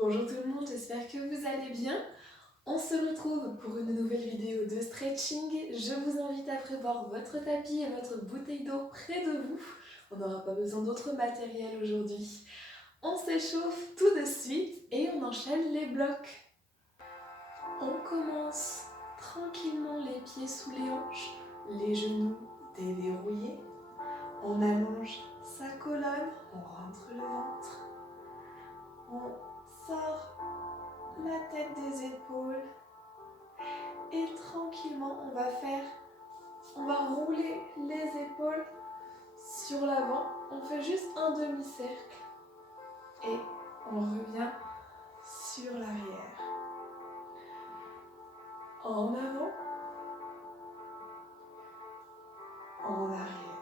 Bonjour tout le monde, j'espère que vous allez bien. On se retrouve pour une nouvelle vidéo de stretching. Je vous invite à prévoir votre tapis et votre bouteille d'eau près de vous. On n'aura pas besoin d'autre matériel aujourd'hui. On s'échauffe tout de suite et on enchaîne les blocs. On commence tranquillement les pieds sous les hanches, les genoux déverrouillés. On allonge sa colonne, on rentre le ventre. On sort la tête des épaules et tranquillement on va rouler les épaules sur l'avant. On fait juste un demi-cercle et on revient sur l'arrière. En avant, en arrière.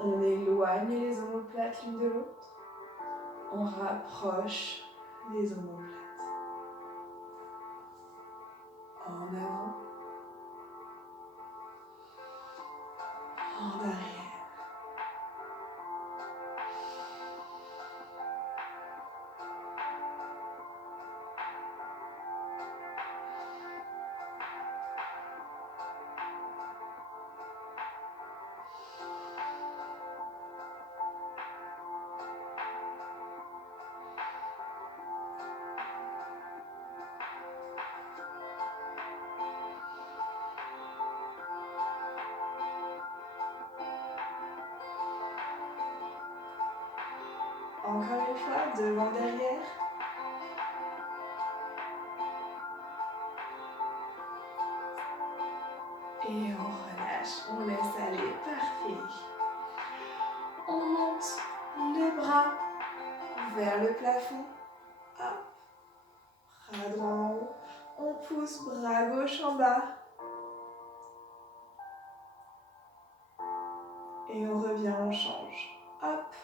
On éloigne les omoplates l'une de l'autre. On rapproche les omoplates. En avant, en arrière. Encore une fois, devant, derrière. Et on relâche, on laisse aller, parfait. On monte le bras vers le plafond. Hop. Bras droit en haut. On pousse bras gauche en bas. Et on revient, on change. Hop.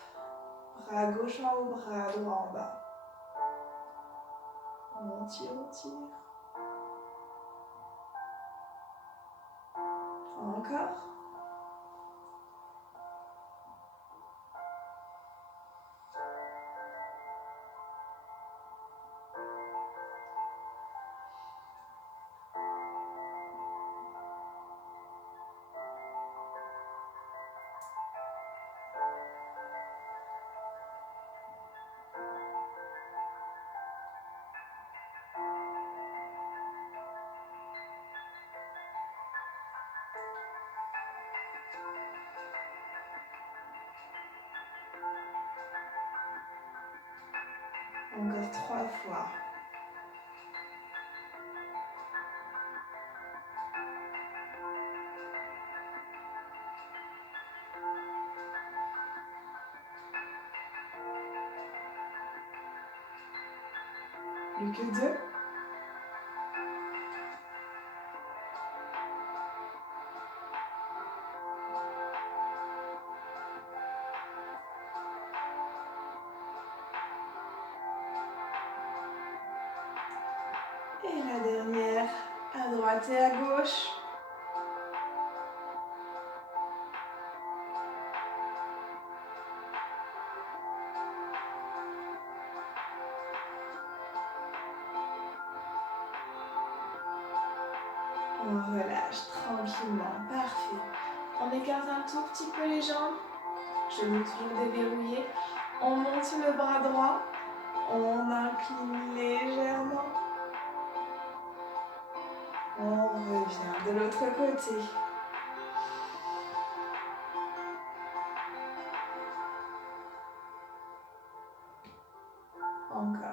Bras gauche en haut, bras droit en bas. On tire, on tire. Encore. Encore 3 fois. Plus que 2. Et la dernière, à droite et à gauche. On relâche tranquillement, parfait. On écarte un tout petit peu les jambes, genoux toujours déverrouillés. On monte le bras droit, on incline légèrement. On revient de l'autre côté. Encore.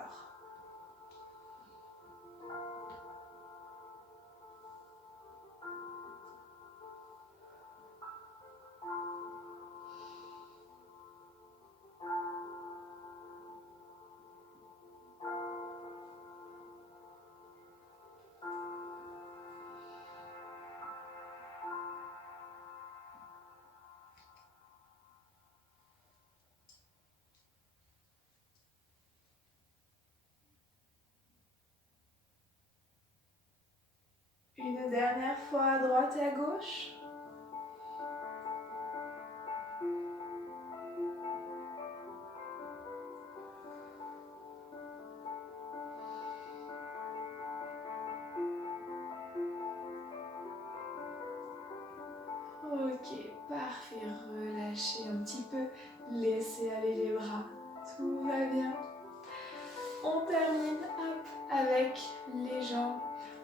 Une dernière fois à droite et à gauche. Parfait, relâchez un petit peu, laissez aller les bras, tout va bien. On termine avec les jambes.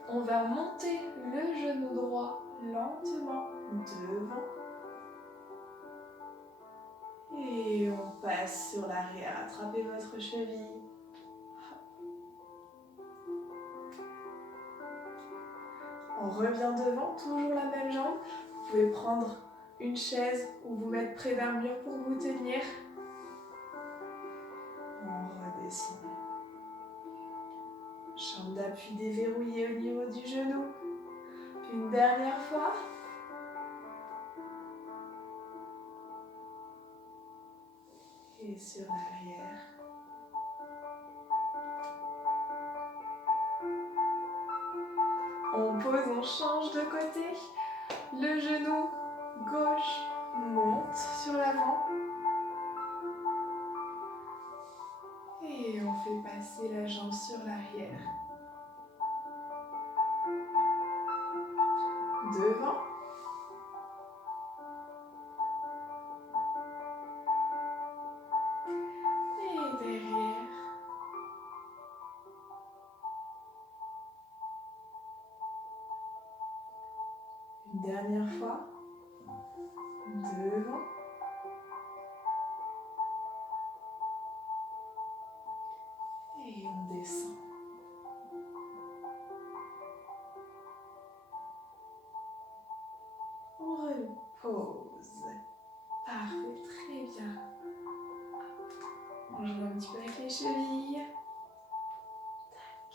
On va monter le genou droit lentement devant. Et on passe sur l'arrière, attrapez votre cheville. On revient devant, toujours la même jambe. Vous pouvez prendre une chaise ou vous mettre près d'un mur pour vous tenir. On redescend. Jambe d'appui déverrouillée au niveau du genou. Une dernière fois. Et sur l'arrière. On pose, on change de côté. Le genou gauche monte sur l'avant. Et on fait passer la jambe sur l'arrière. Devant. Et derrière. Une dernière fois. Devant. Et on descend. On repose. Parfait, très bien. On joue un petit peu avec les chevilles. Tac.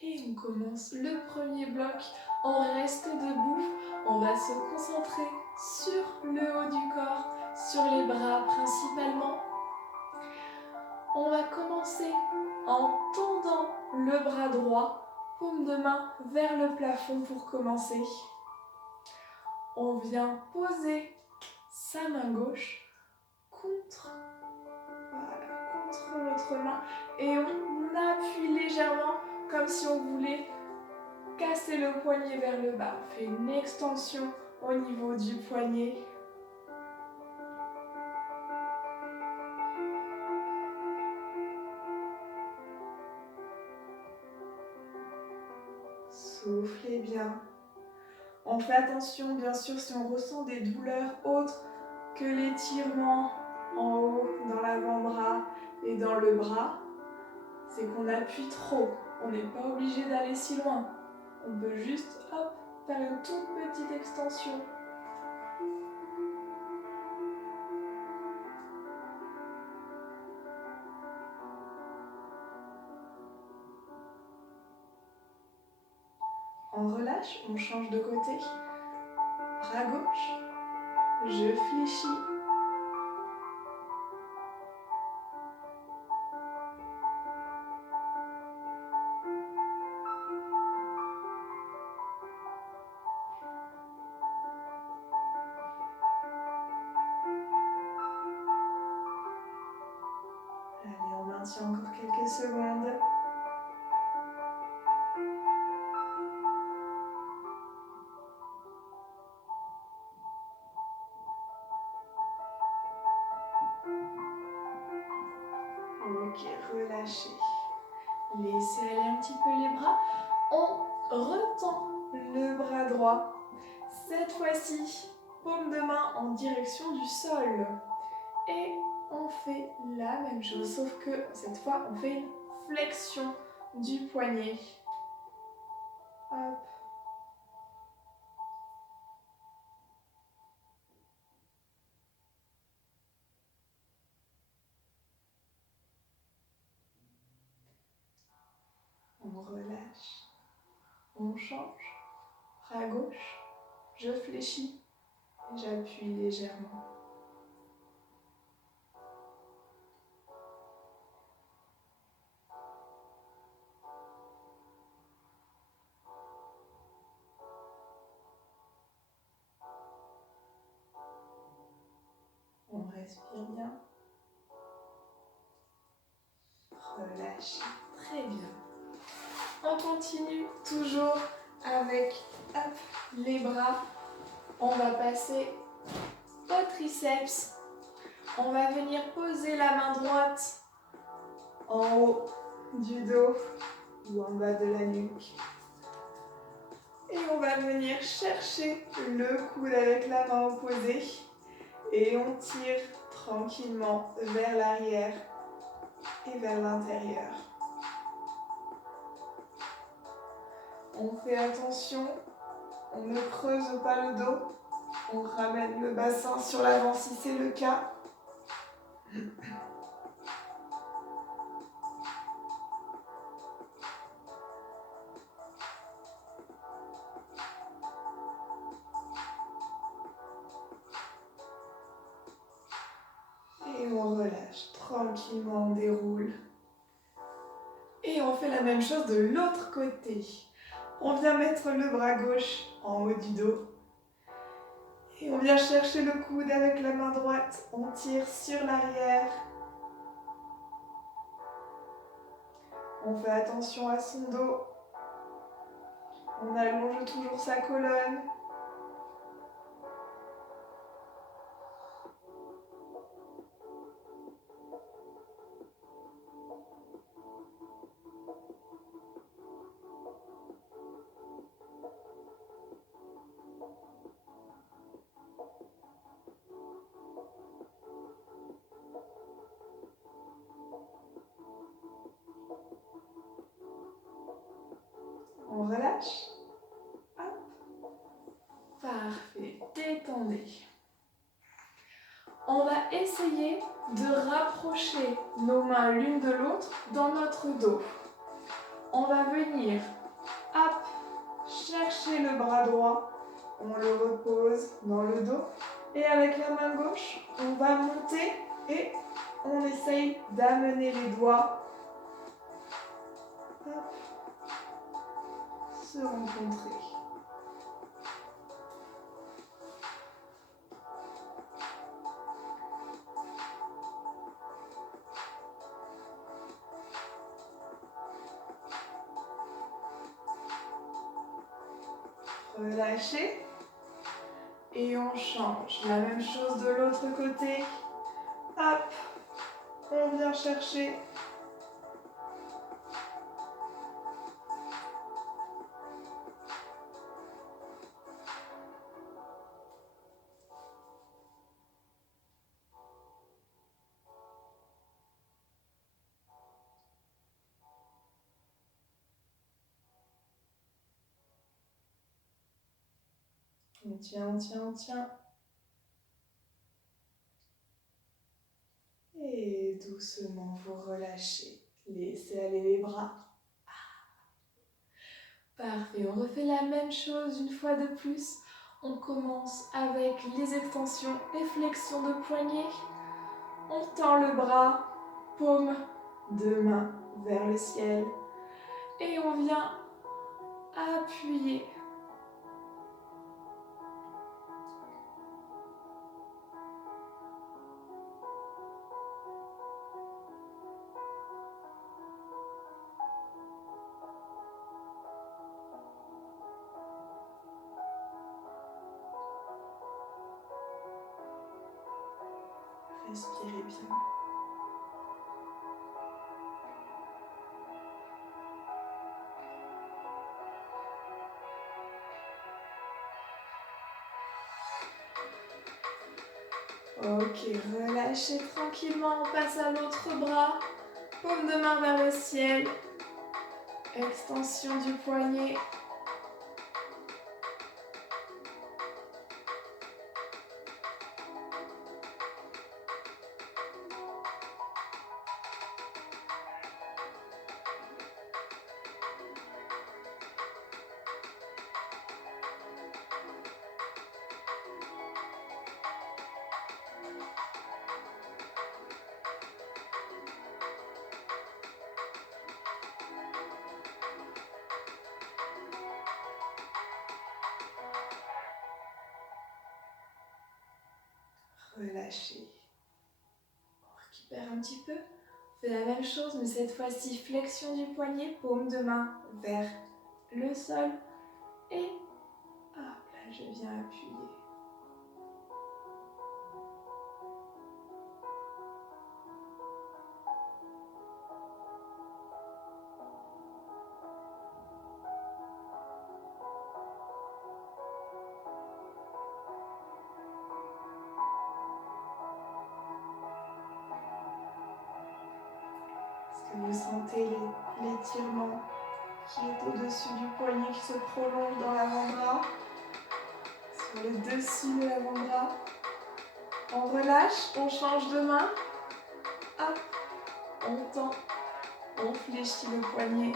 Et on commence le premier bloc. On reste debout. On va se concentrer sur le haut du corps, sur les bras principalement. On va commencer en tendant le bras droit, paume de main vers le plafond pour commencer. On vient poser sa main gauche contre l'autre main et on appuie légèrement comme si on voulait casser le poignet vers le bas. On fait une extension au niveau du poignet. Soufflez bien. On fait attention, bien sûr, si on ressent des douleurs autres que l'étirement en haut, dans l'avant-bras et dans le bras, c'est qu'on appuie trop. On n'est pas obligé d'aller si loin. On peut juste, hop, faire une toute petite extension. On relâche, on change de côté. Bras gauche, je fléchis. Allez, on maintient encore quelques secondes. Ok, relâchez. Laissez aller un petit peu les bras. On retend le bras droit. Cette fois-ci, paume de main en direction du sol. Et on fait la même chose, sauf que cette fois, on fait une flexion du poignet. Hop. On relâche. On change. Bras gauche. Je fléchis. J'appuie légèrement. On respire bien. Relâche. Très bien. On continue toujours avec Hop, les bras. On va passer au triceps. On va venir poser la main droite en haut du dos ou en bas de la nuque. Et on va venir chercher le coude avec la main opposée. Et on tire tranquillement vers l'arrière et vers l'intérieur. On fait attention, on ne creuse pas le dos. On ramène le bassin sur l'avant si c'est le cas. Et on relâche tranquillement, on déroule. Et on fait la même chose de l'autre côté. On vient mettre le bras gauche en haut du dos. Et on vient chercher le coude avec la main droite. On tire sur l'arrière. On fait attention à son dos. On allonge toujours sa colonne. On relâche. Hop. Parfait. Détendez. On va essayer de rapprocher nos mains l'une de l'autre dans notre dos. On va venir, hop, chercher le bras droit. On le repose dans le dos. Et avec la main gauche, on va monter et on essaye d'amener les doigts. Hop, se rencontrer. Relâchez. Et on change. La même chose de l'autre côté. Hop, on vient chercher. On tient, on tient, on tient. Et doucement, vous relâchez. Laissez aller les bras. Parfait, on refait la même chose une fois de plus. On commence avec les extensions et flexions de poignet. On tend le bras, paume de main vers le ciel. Et on vient appuyer. Respirez bien. Ok, relâchez tranquillement, on passe à l'autre bras. Paume de main vers le ciel. Extension du poignet. Relâchez. On récupère un petit peu. On fait la même chose, mais cette fois-ci, flexion du poignet, paume de main vers le sol. Et je viens appuyer. Est-ce que vous sentez l'étirement qui est au-dessus du poignet, qui se prolonge dans l'avant-bras, sur le dessus de l'avant-bras? On relâche, on change de main. Hop, on tend, on fléchit le poignet.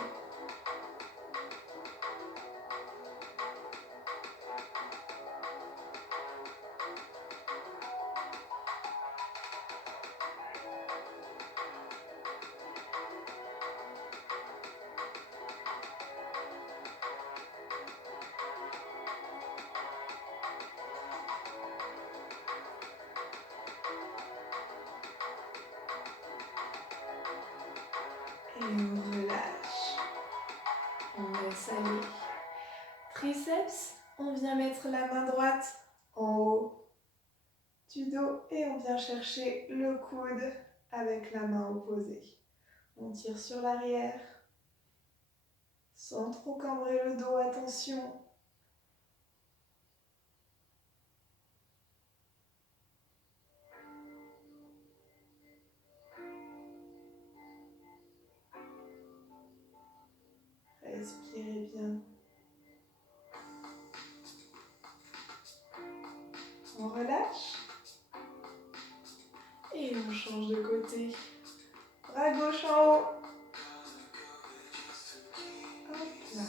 Et on relâche. On laisse aller. Triceps, on vient mettre la main droite en haut du dos et on vient chercher le coude avec la main opposée. On tire sur l'arrière, sans trop cambrer le dos, attention. Respirez bien. On relâche. Et on change de côté. Bras gauche en haut. Hop là.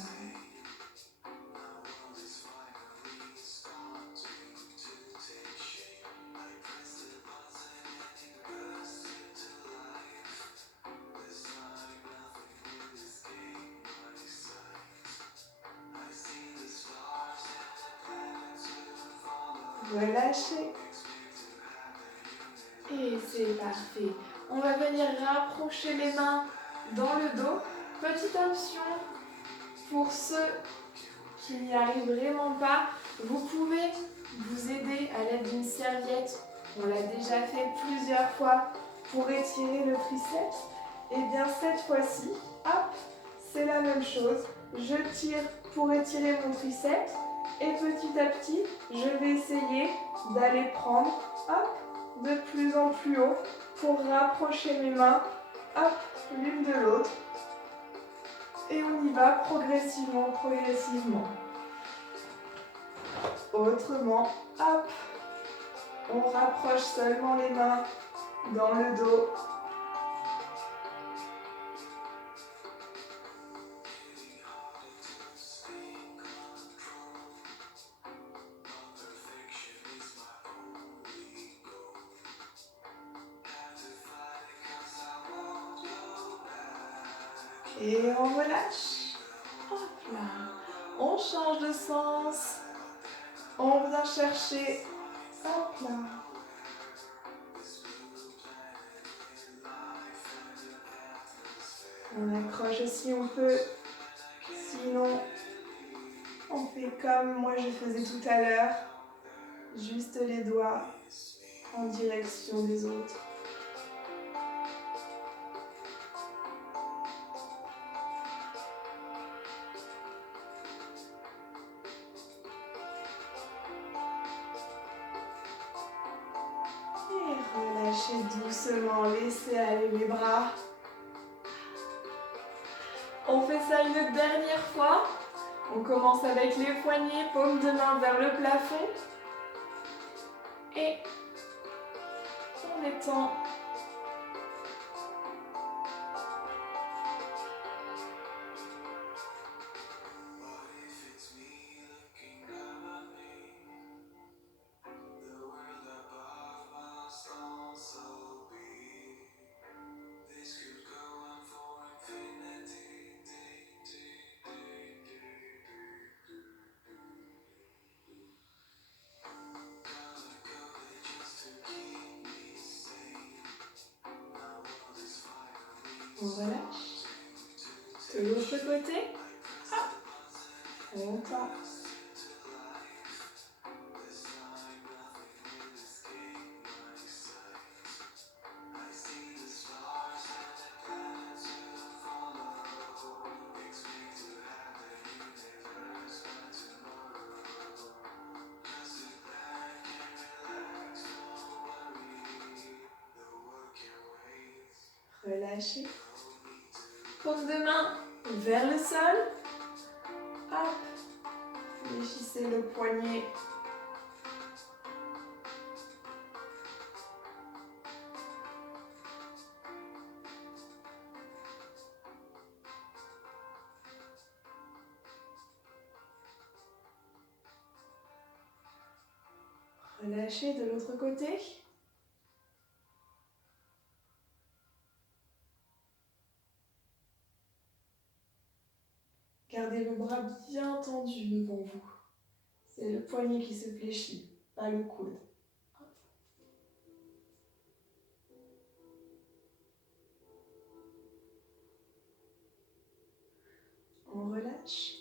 Relâchez. Et c'est parfait. On va venir rapprocher les mains dans le dos. Petite option pour ceux qui n'y arrivent vraiment pas. Vous pouvez vous aider à l'aide d'une serviette. On l'a déjà fait plusieurs fois pour étirer le triceps. Et bien cette fois-ci, hop, c'est la même chose. Je tire pour étirer mon triceps. Et petit à petit, je vais essayer d'aller prendre, hop, de plus en plus haut pour rapprocher mes mains, hop, l'une de l'autre. Et on y va progressivement, progressivement. Autrement, hop, on rapproche seulement les mains dans le dos. Et on relâche. Hop là. On change de sens. On vient chercher. Hop là. On accroche si on peut. Sinon, on fait comme moi je faisais tout à l'heure. Juste les doigts en direction des autres. Relâchez doucement, laissez aller les bras. On fait ça une dernière fois. On commence avec les poignets, paume de main vers le plafond. Et on étend. On relâche. De l'autre côté. Hop. On tend. relâchez. Paume de main vers le sol. Hop, fléchissez le poignet. Relâchez de l'autre côté. Gardez le bras bien tendu devant vous. C'est le poignet qui se fléchit, pas le coude. On relâche.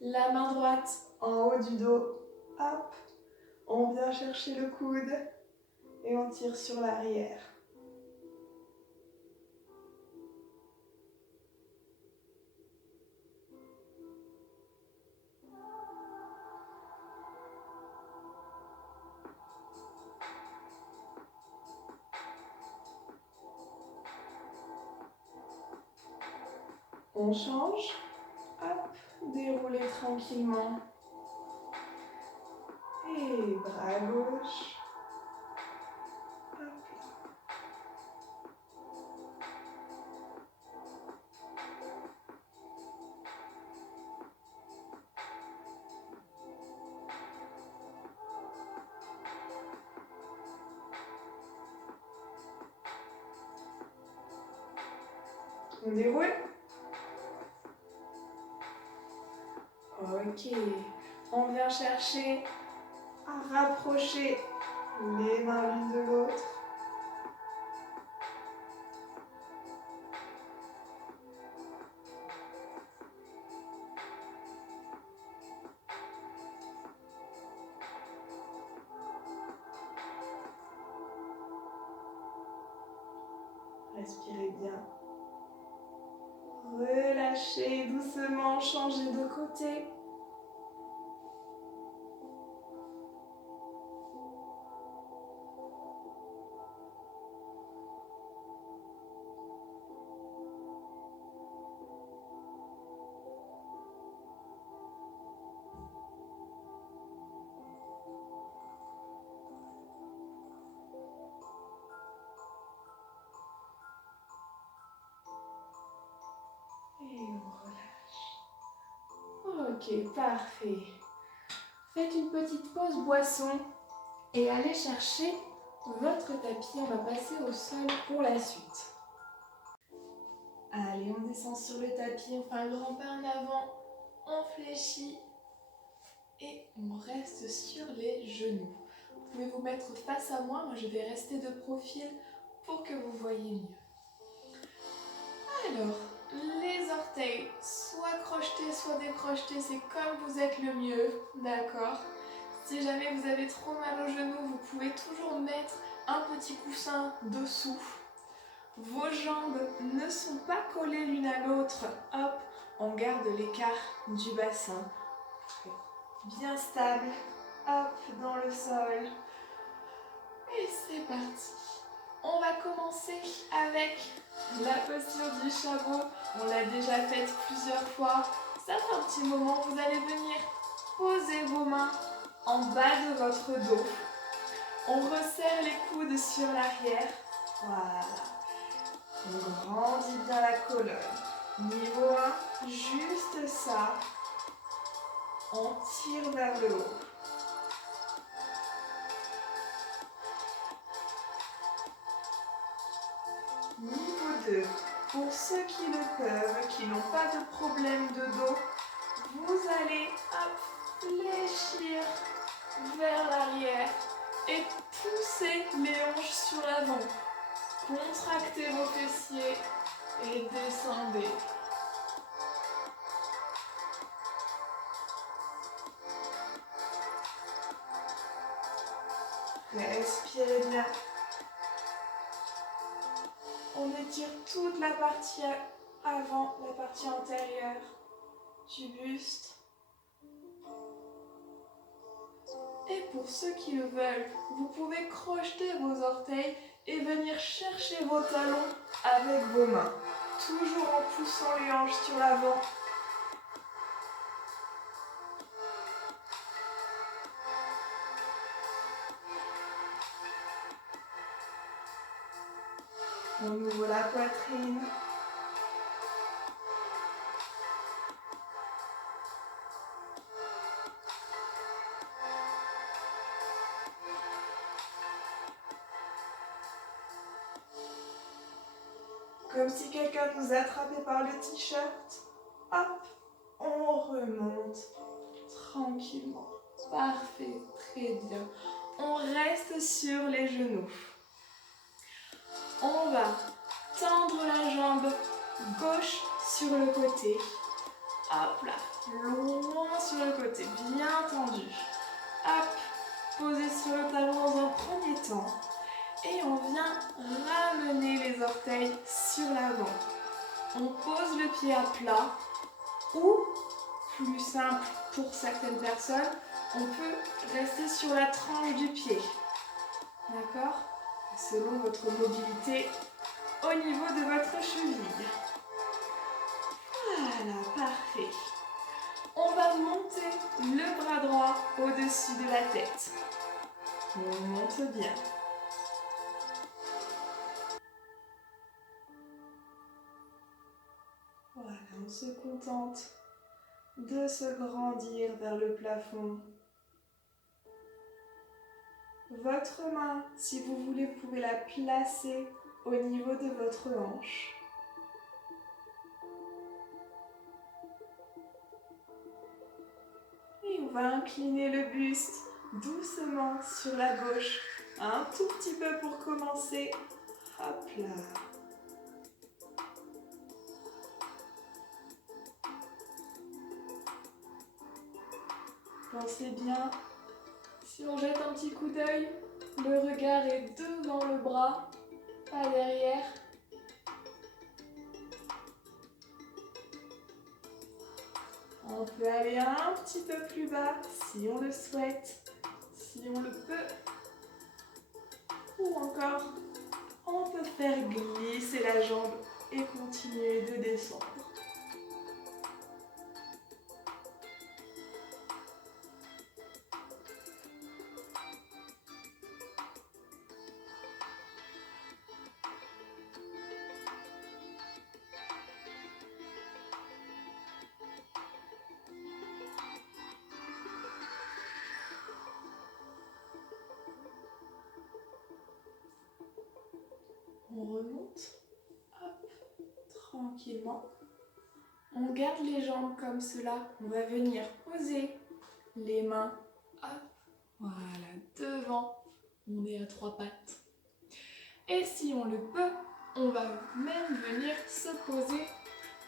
La main droite en haut du dos. Hop. On vient chercher le coude et on tire sur l'arrière. On change. Hop. Déroulez tranquillement. Et bras gauche. Hop. On déroule. Ok. On vient chercher à rapprocher les mains l'une de l'autre. Respirez bien. Relâchez doucement, changez de côté. Et on relâche. Ok, parfait. Faites une petite pause boisson et allez chercher votre tapis. On va passer au sol pour la suite. Allez, on descend sur le tapis, on fait un grand pas en avant, on fléchit et on reste sur les genoux. Vous pouvez vous mettre face à moi, je vais rester de profil pour que vous voyez mieux. Alors, les orteils, soit crochetés, soit décrochetés, c'est comme vous êtes le mieux, d'accord? Si jamais vous avez trop mal aux genoux, vous pouvez toujours mettre un petit coussin dessous. Vos jambes ne sont pas collées l'une à l'autre. Hop, on garde l'écart du bassin. Bien stable. Hop, dans le sol. Et c'est parti. On va commencer avec la posture du chameau. On l'a déjà faite plusieurs fois. Ça fait un petit moment. Vous allez venir poser vos mains en bas de votre dos. On resserre les coudes sur l'arrière. Voilà. On grandit bien la colonne. Niveau 1, juste ça. On tire vers le haut. Niveau 2, pour ceux qui le peuvent, qui n'ont pas de problème de dos, vous allez fléchir vers l'arrière et pousser les hanches sur l'avant. Contractez vos fessiers et descendez. Respirez bien. On étire toute la partie avant, la partie antérieure du buste. Et pour ceux qui le veulent, vous pouvez crocheter vos orteils et venir chercher vos talons avec vos mains. Toujours en poussant les hanches sur l'avant. On ouvre la poitrine. Comme si quelqu'un nous attrapait par le t-shirt. Hop, on remonte tranquillement. Parfait, très bien. On reste sur les genoux. On va tendre la jambe gauche sur le côté. Hop là, loin sur le côté, bien tendu. Hop, posé sur le talon dans un premier temps. Et on vient ramener les orteils sur l'avant. On pose le pied à plat ou, plus simple pour certaines personnes, on peut rester sur la tranche du pied. D'accord ? Selon votre mobilité au niveau de votre cheville. Voilà, parfait. On va monter le bras droit au-dessus de la tête. On monte bien. Voilà, on se contente de se grandir vers le plafond. Votre main, si vous voulez, vous pouvez la placer au niveau de votre hanche. Et on va incliner le buste doucement sur la gauche. Un tout petit peu pour commencer. Hop là. Pensez bien, si on jette un petit coup d'œil, le regard est devant le bras, pas derrière. On peut aller un petit peu plus bas si on le souhaite, si on le peut. Ou encore, on peut faire glisser la jambe et continuer de descendre. On remonte, hop, tranquillement. On garde les jambes comme cela. On va venir poser les mains, hop, voilà, devant. On est à 3 pattes. Et si on le peut, on va même venir se poser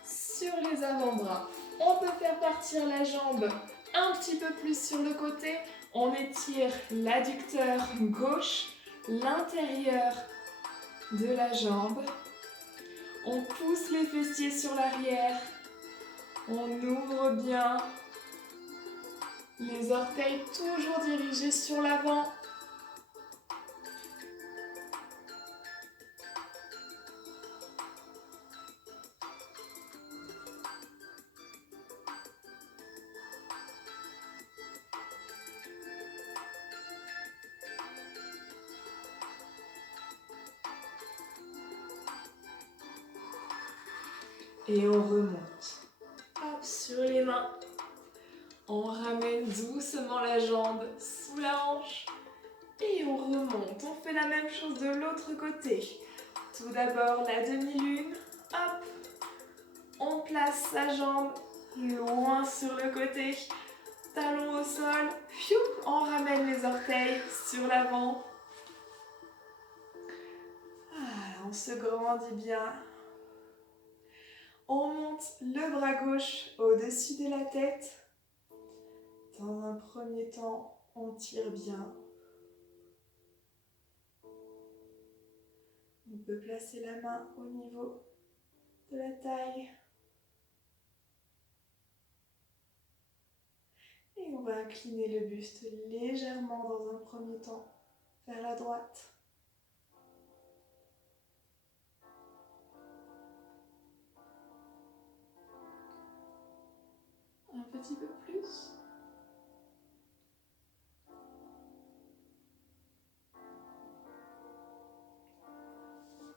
sur les avant-bras. On peut faire partir la jambe un petit peu plus sur le côté. On étire l'adducteur gauche, l'intérieur de la jambe. On pousse les fessiers sur l'arrière. On ouvre bien. Les orteils toujours dirigés sur l'avant. Et on remonte. Hop, sur les mains. On ramène doucement la jambe sous la hanche. Et on remonte. On fait la même chose de l'autre côté. Tout d'abord, la demi-lune. Hop. On place sa jambe loin sur le côté. Talon au sol. Pfiou, on ramène les orteils sur l'avant. Voilà, on se grandit bien. On monte le bras gauche au-dessus de la tête. Dans un premier temps, on tire bien. On peut placer la main au niveau de la taille. Et on va incliner le buste légèrement dans un premier temps vers la droite. Un petit peu plus.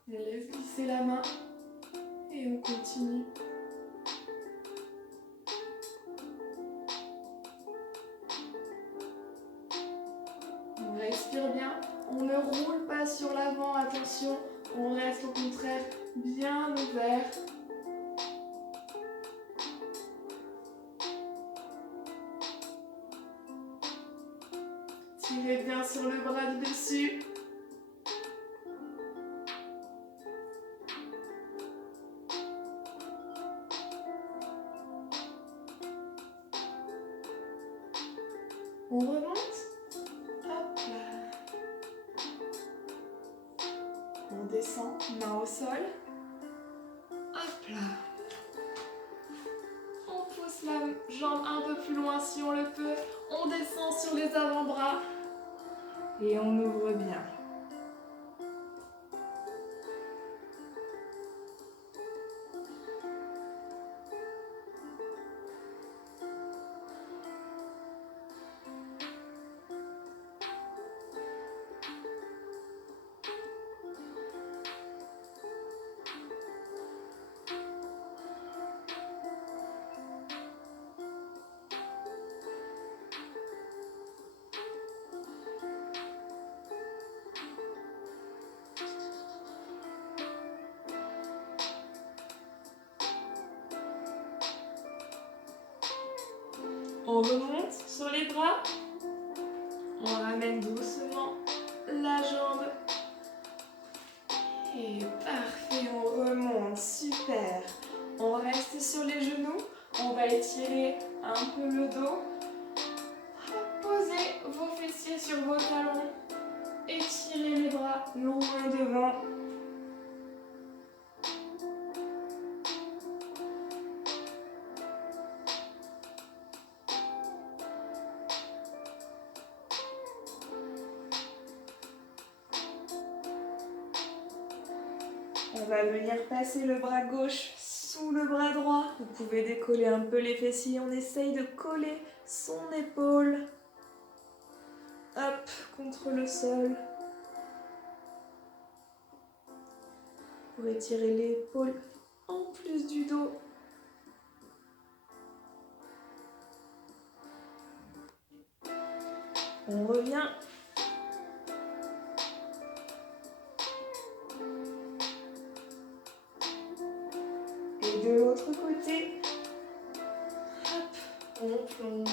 On laisse glisser la main et on continue. On respire bien. On ne roule pas sur l'avant, attention. On reste au contraire bien ouvert. Tirez bien sur le bras du dessus. On remonte. Hop là. On descend, main au sol. Hop là. On pousse la jambe un peu plus loin si on le peut. On descend sur les avant-bras. Et on ouvre bien. On remonte sur les bras. On ramène doucement la jambe. Et parfait, on remonte, super. On reste sur les genoux. On va étirer un peu le dos. Posez vos fessiers sur vos talons. Étirez les bras loin devant. On va venir passer le bras gauche sous le bras droit. Vous pouvez décoller un peu les fessiers. On essaye de coller son épaule. Hop, contre le sol. Pour étirer l'épaule en plus du dos. On revient. Et de l'autre côté, hop, on plonge.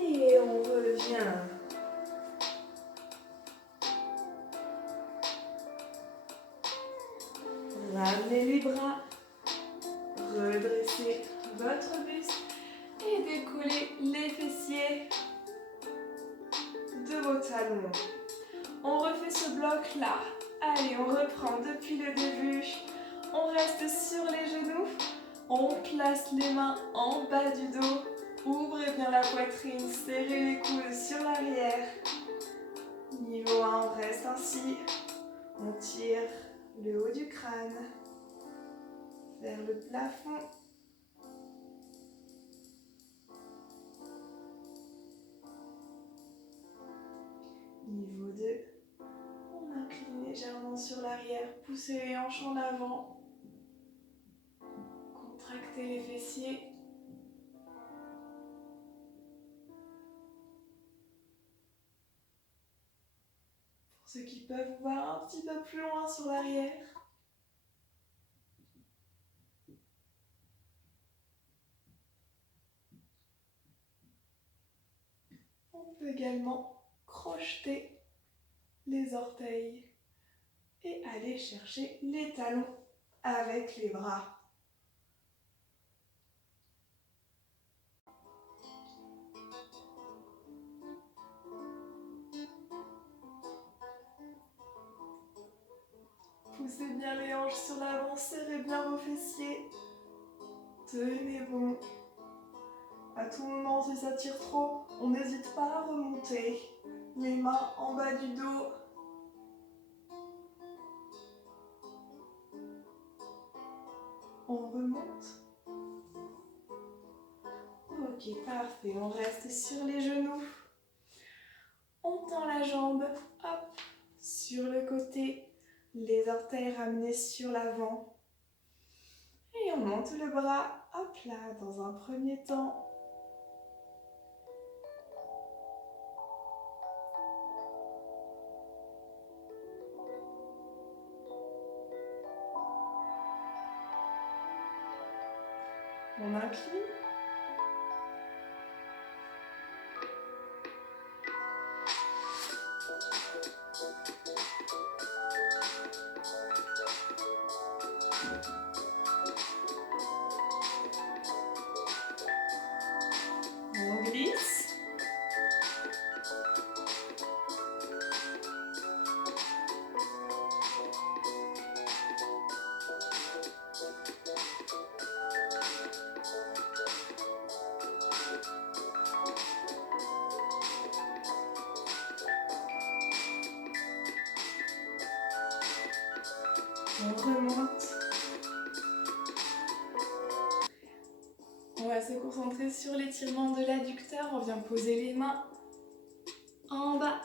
Et on revient. Ramenez les bras, redressez votre buste et décollez les fessiers de vos talons. On refait ce bloc là. Allez, on reprend depuis le début. On reste sur les genoux. On place les mains en bas du dos. Ouvrez bien la poitrine, serrez les coudes sur l'arrière. Niveau 1, on reste ainsi. On tire le haut du crâne vers le plafond. Niveau 2, on incline légèrement sur l'arrière, poussez les hanches en avant, contractez les fessiers. Pour ceux qui peuvent voir un petit peu plus loin sur l'arrière. On peut également crocheter les orteils et aller chercher les talons avec les bras. Poussez bien les hanches sur l'avant, serrez bien vos fessiers. Tenez bon. À tout moment, si ça tire trop, on n'hésite pas à remonter. Les mains en bas du dos. On remonte. Ok, parfait. On reste sur les genoux. On tend la jambe, hop, sur le côté. Les orteils ramenés sur l'avant. Et on monte le bras, hop là, dans un premier temps. On incline. On glisse. On remonte. On va se concentrer sur l'étirement de l'adducteur. On vient poser les mains en bas.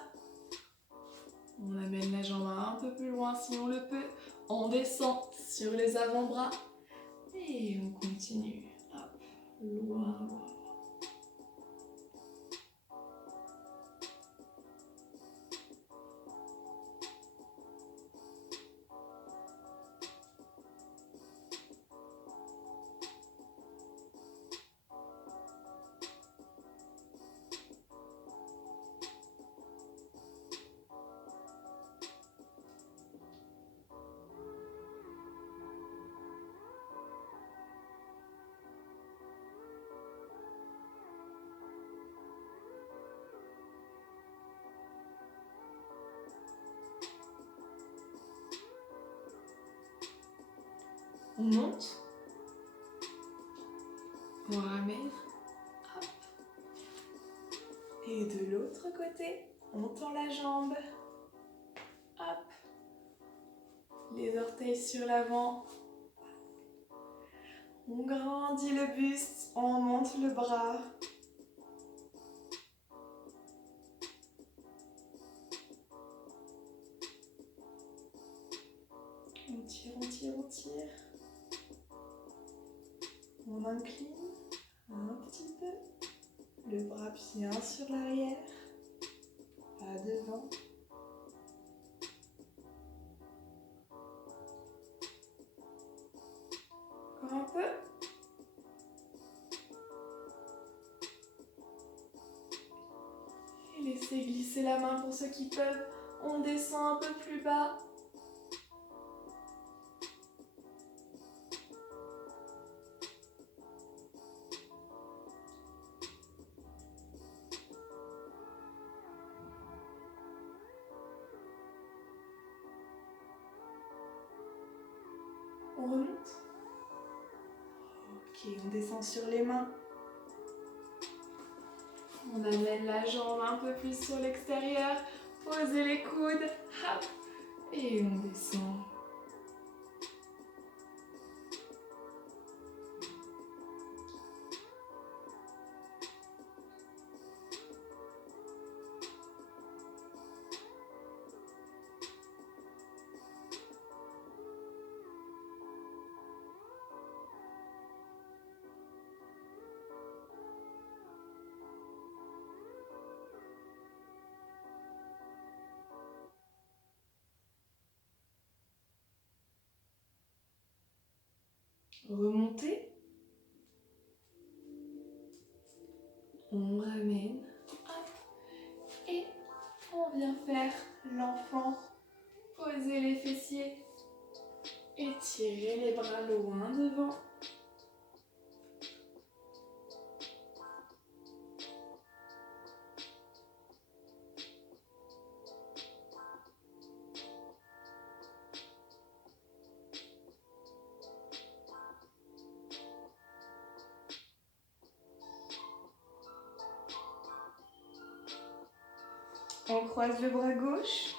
On amène la jambe un peu plus loin si on le peut. On descend sur les avant-bras. Et on continue. Hop, loin, loin. On monte. On ramène. Hop. Et de l'autre côté, on tend la jambe. Hop. Les orteils sur l'avant. On grandit le buste, on monte le bras. On tire, on tire, on tire. On incline un petit peu. Le bras bien sur l'arrière. Pas devant. Encore un peu. Et laissez glisser la main pour ceux qui peuvent. On descend un peu plus bas. On remonte. Ok, on descend sur les mains. On amène la jambe un peu plus sur l'extérieur. Posez les coudes. Hop. Et on descend. Remontez. On ramène. Hop. Et on vient faire l'enfant. Posez les fessiers. Étirez les bras loin devant. On croise le bras gauche.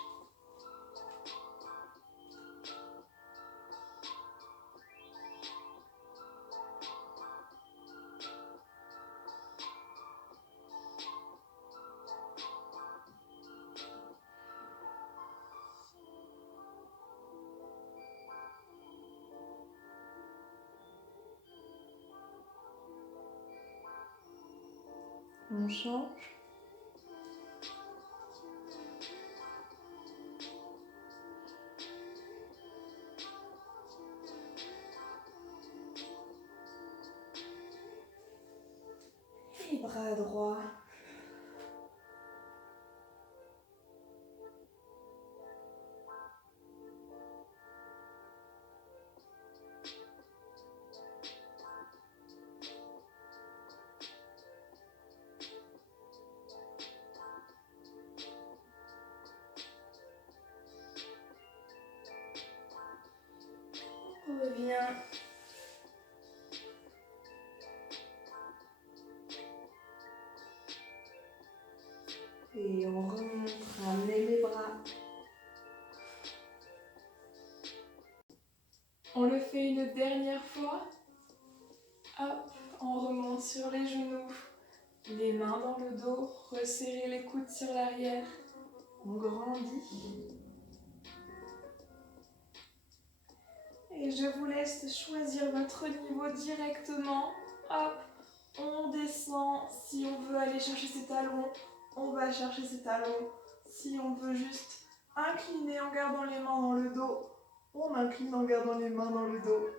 On change. Et bras droit. On revient. Et on remonte, ramenez les bras. On le fait une dernière fois. Hop, on remonte sur les genoux. Les mains dans le dos, resserrez les coudes sur l'arrière. On grandit. Et je vous laisse choisir votre niveau directement. Hop, on descend. Si on veut aller chercher ses talons, on va chercher ses talons. Si on veut juste incliner en gardant les mains dans le dos, on incline en gardant les mains dans le dos.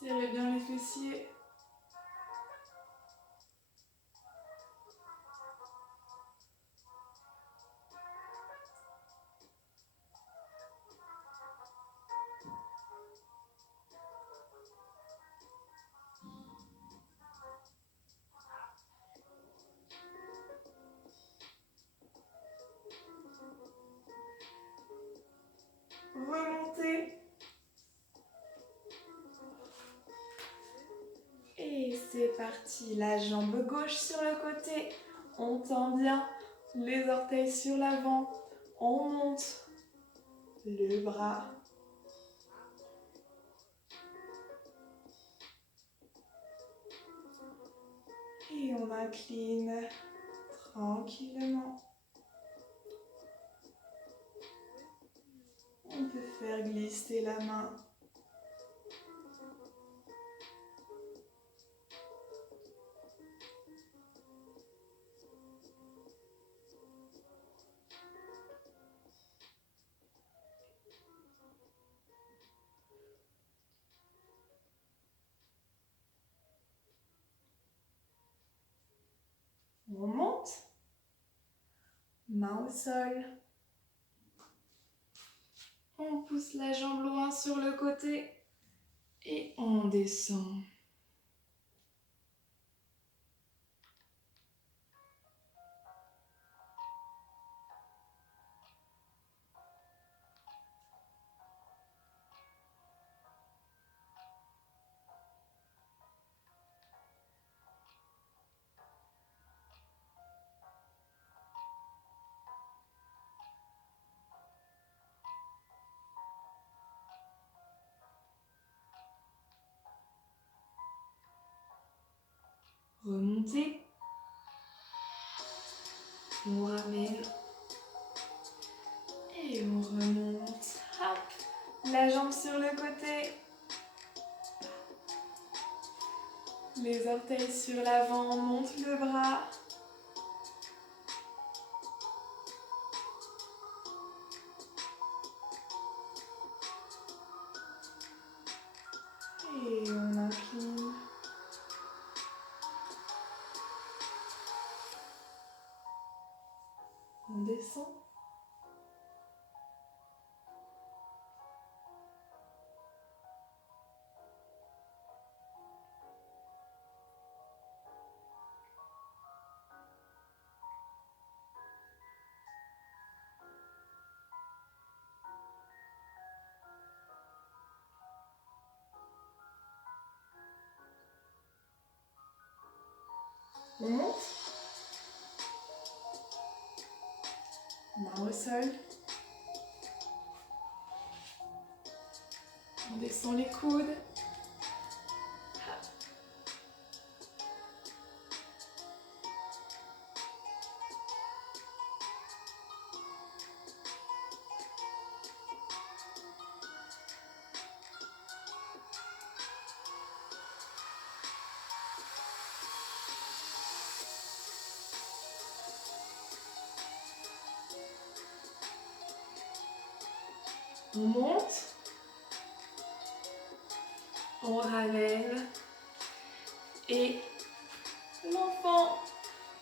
Serrez bien les fessiers. Remontez. Et c'est parti, la jambe gauche sur le côté. On tend bien les orteils sur l'avant. On monte le bras. Et on incline tranquillement. On peut faire glisser la main. On monte. Main au sol. On pousse la jambe loin sur le côté. Et on descend. Remontez. On ramène. Et on remonte. Hop. La jambe sur le côté. Les orteils sur l'avant. On monte le bras. Et on incline. On descend. On monte. Main au sol. On descend les coudes. On monte. On ramène. Et l'enfant,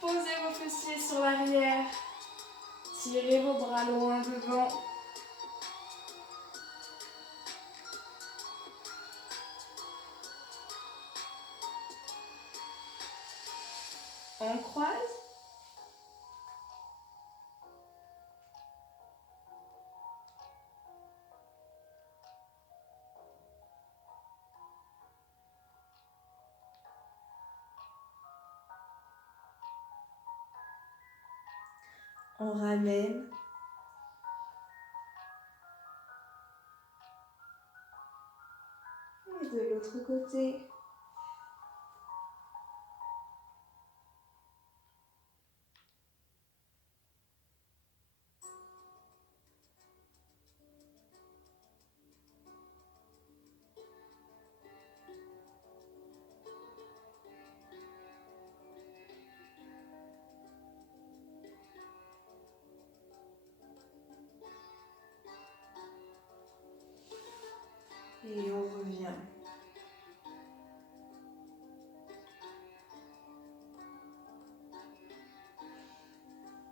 posez vos fessiers sur l'arrière. Tirez vos bras loin devant. On croise. On ramène. Et de l'autre côté. Et on revient.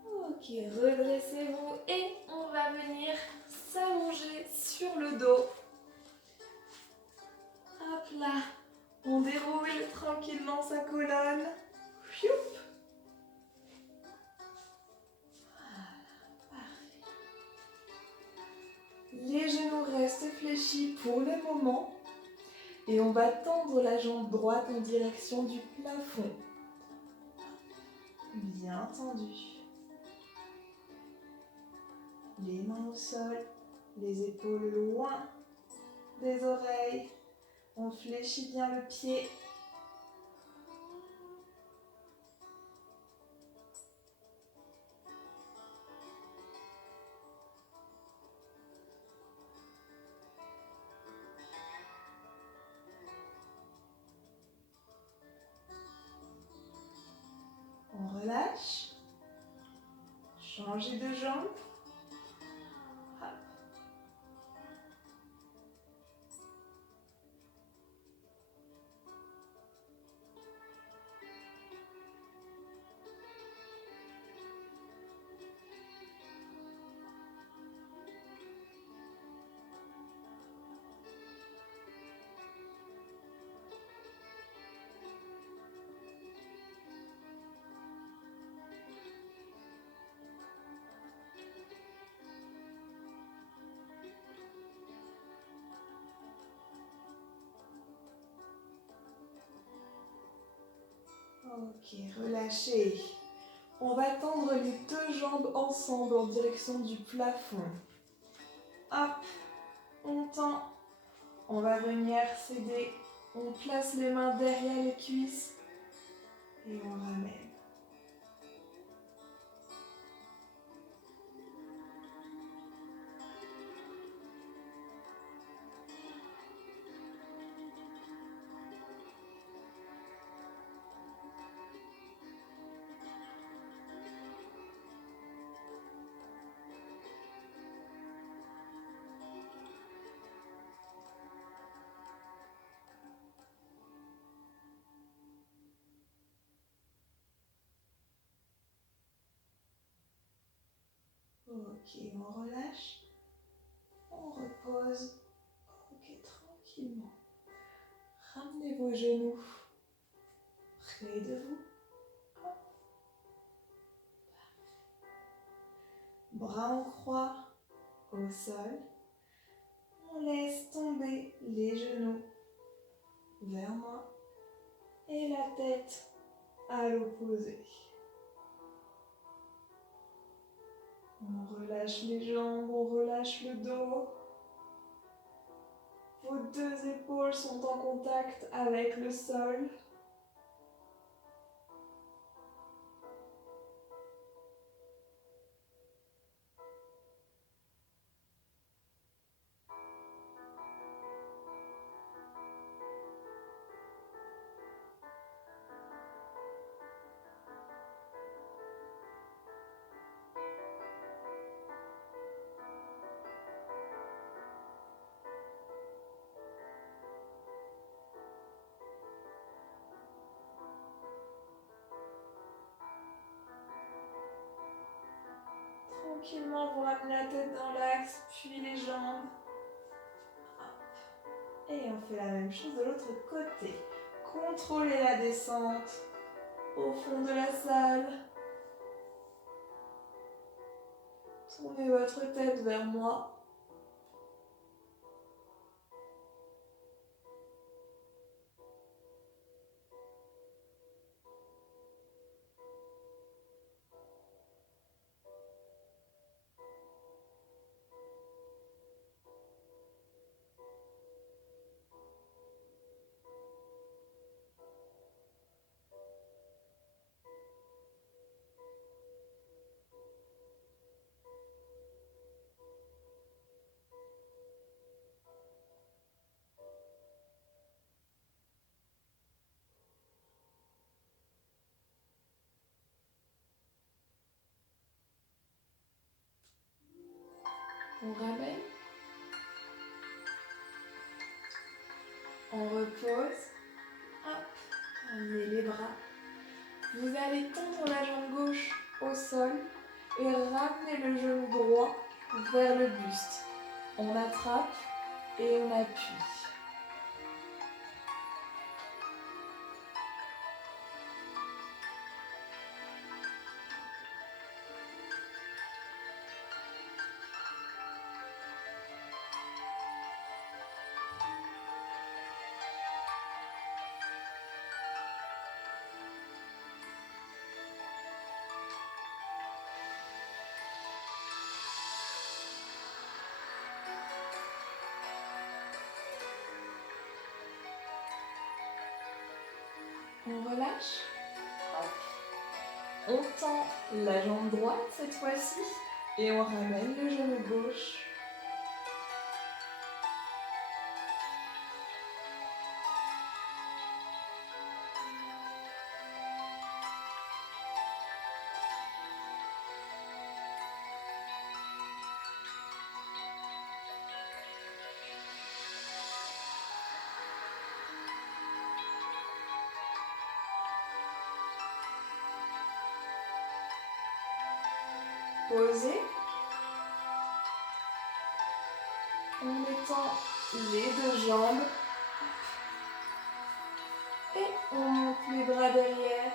Ok, redressez-vous et on va venir s'allonger sur le dos. Hop là, on déroule tranquillement sa colonne. Choup. Les genoux restent fléchis pour le moment et on va tendre la jambe droite en direction du plafond. Bien tendu. Les mains au sol, les épaules loin des oreilles. On fléchit bien le pied. On relâche. Changez de jambe. Hop. Ok, relâchez. On va tendre les deux jambes ensemble en direction du plafond. Hop, on tend. On va venir s'aider. On place les mains derrière les cuisses et on ramène. Ok, on relâche. On repose. Ok, tranquillement. Ramenez vos genoux près de vous. Hop. Bras en croix au sol. On laisse tomber les genoux vers moi et la tête à l'opposé. On relâche les jambes, on relâche le dos. Vos deux épaules sont en contact avec le sol. Tranquillement, vous ramenez la tête dans l'axe, puis les jambes. Et on fait la même chose de l'autre côté. Contrôlez la descente au fond de la salle. Tournez votre tête vers moi. On ramène. On repose. Hop, ramenez les bras. Vous allez tendre la jambe gauche au sol et ramener le genou droit vers le buste. On attrape et on appuie. On relâche. Hop. On tend la jambe droite cette fois-ci et on ramène le genou gauche. Posez. On étend les deux jambes. Et on monte les bras derrière.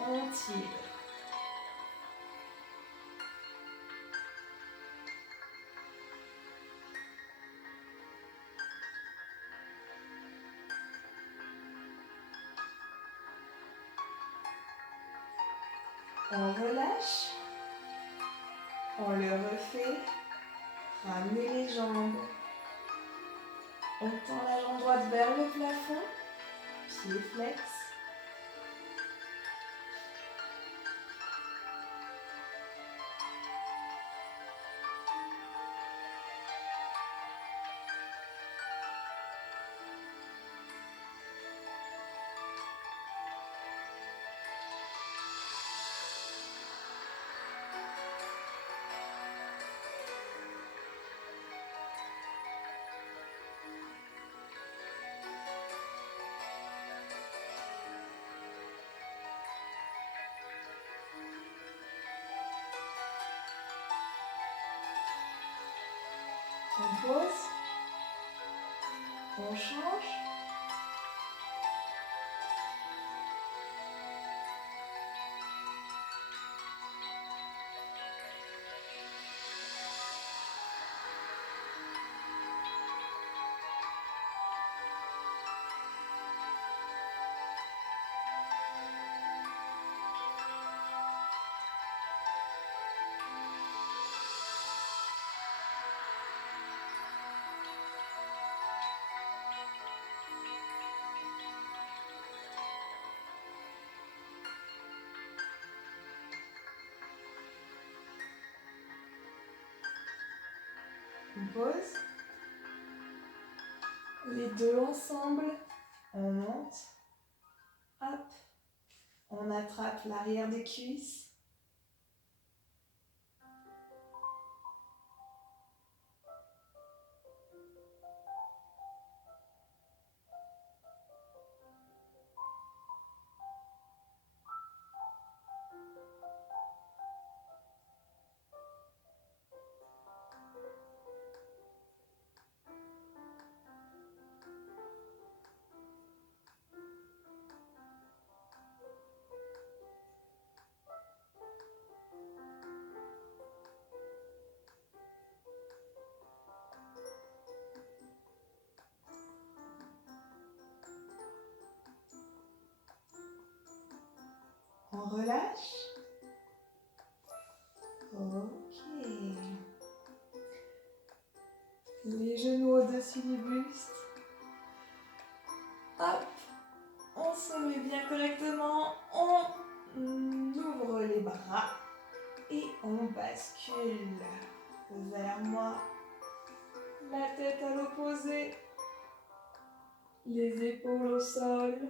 On tire. On relâche. On le refait. Ramenez les jambes. On tend la jambe droite vers le plafond. Pied flex. On pose. On change. pose. Les deux ensemble. On monte. Hop. On attrape l'arrière des cuisses. On relâche. Ok. Les genoux au-dessus du buste. Hop. On se met bien correctement. On ouvre les bras. Et on bascule vers moi. La tête à l'opposé. Les épaules au sol.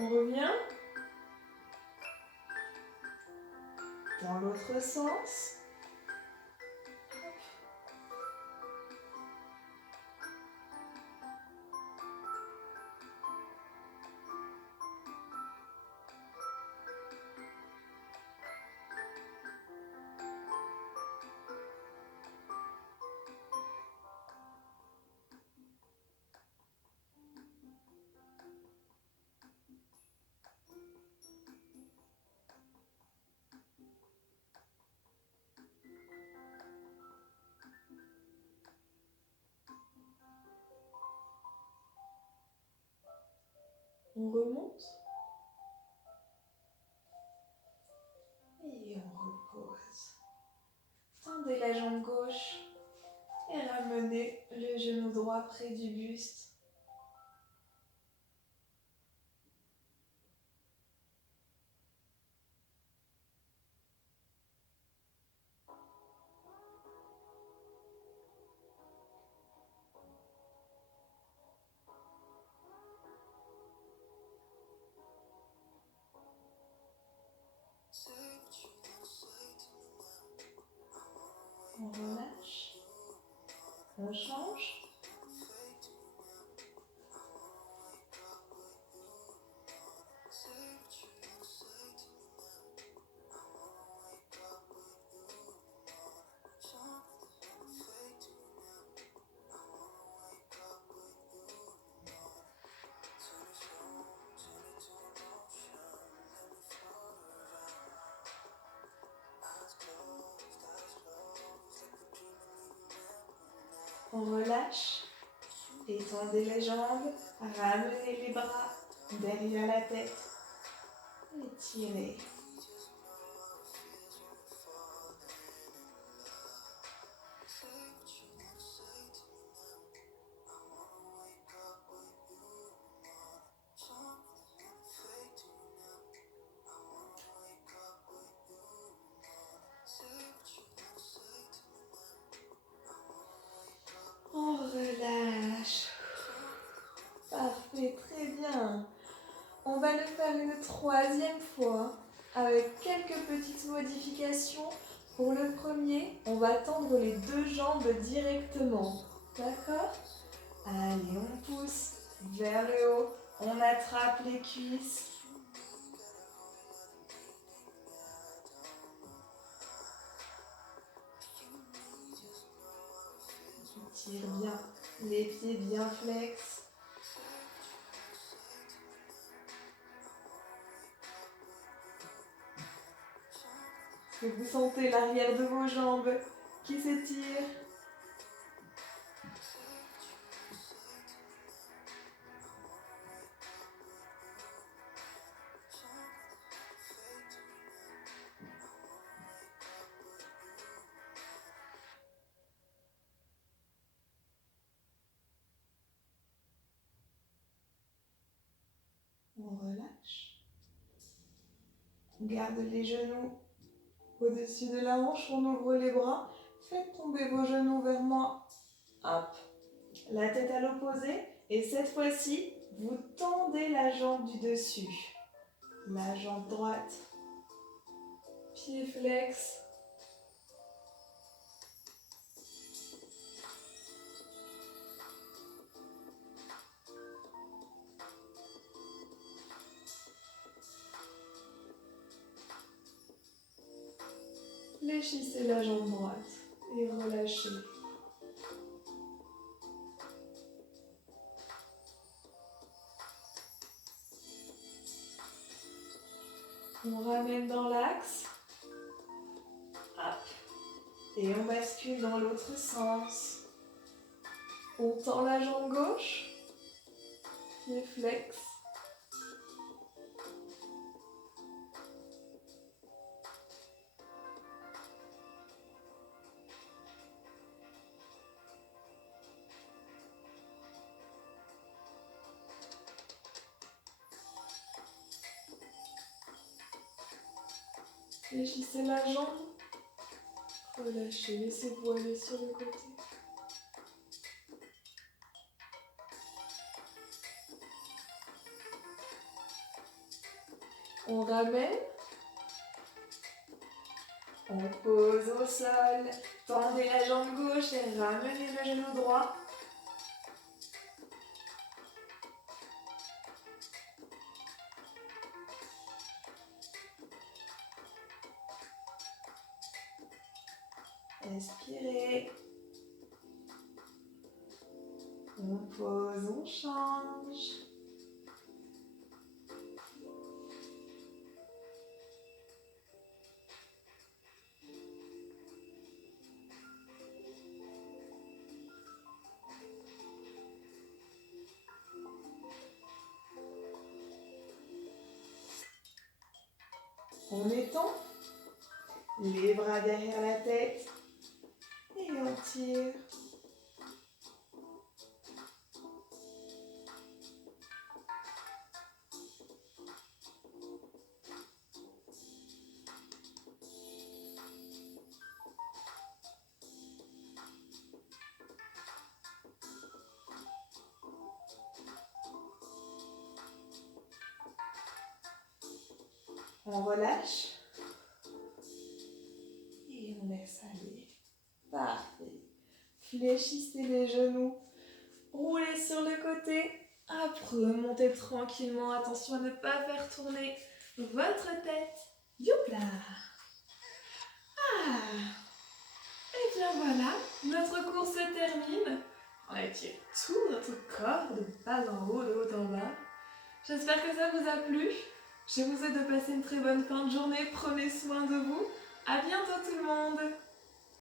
On revient. Dans l'autre sens. On remonte. Et on repose. Tendez la jambe gauche et ramenez le genou droit près du buste. On relâche. On change. On relâche. Étendez les jambes. Ramenez les bras derrière la tête. Étirez. On relâche. Parfait, très bien. On va le faire une troisième fois avec quelques petites modifications. Pour le premier, on va tendre les deux jambes directement. D'accord ? Allez, on pousse vers le haut. On attrape les cuisses. On tire bien. Les pieds bien flex. Et vous sentez l'arrière de vos jambes qui s'étire. On relâche. On garde les genoux au-dessus de la hanche, on ouvre les bras. Faites tomber vos genoux vers moi. Hop. La tête à l'opposé. Et cette fois-ci, vous tendez la jambe du dessus. La jambe droite. Pied flex. Fléchissez la jambe droite et relâchez. On ramène dans l'axe. Hop. Et on bascule dans l'autre sens. On tend la jambe gauche. Pied flex. Fléchissez la jambe. Relâchez, laissez-vous aller sur le côté. On ramène. On pose au sol. Tendez la jambe gauche et ramenez le genou droit. Expirez. On pose, on change. On étend. Les bras derrière la tête. Et on tire. On relâche. Et on laisse aller. Parfait. Fléchissez les genoux. Roulez sur le côté. Hop, remontez tranquillement. Attention à ne pas faire tourner votre tête. Youpla. Ah. Et bien voilà, notre cours se termine. On a étiré tout notre corps, de bas en haut, de haut en bas. J'espère que ça vous a plu. Je vous souhaite de passer une très bonne fin de journée. Prenez soin de vous. À bientôt tout le monde.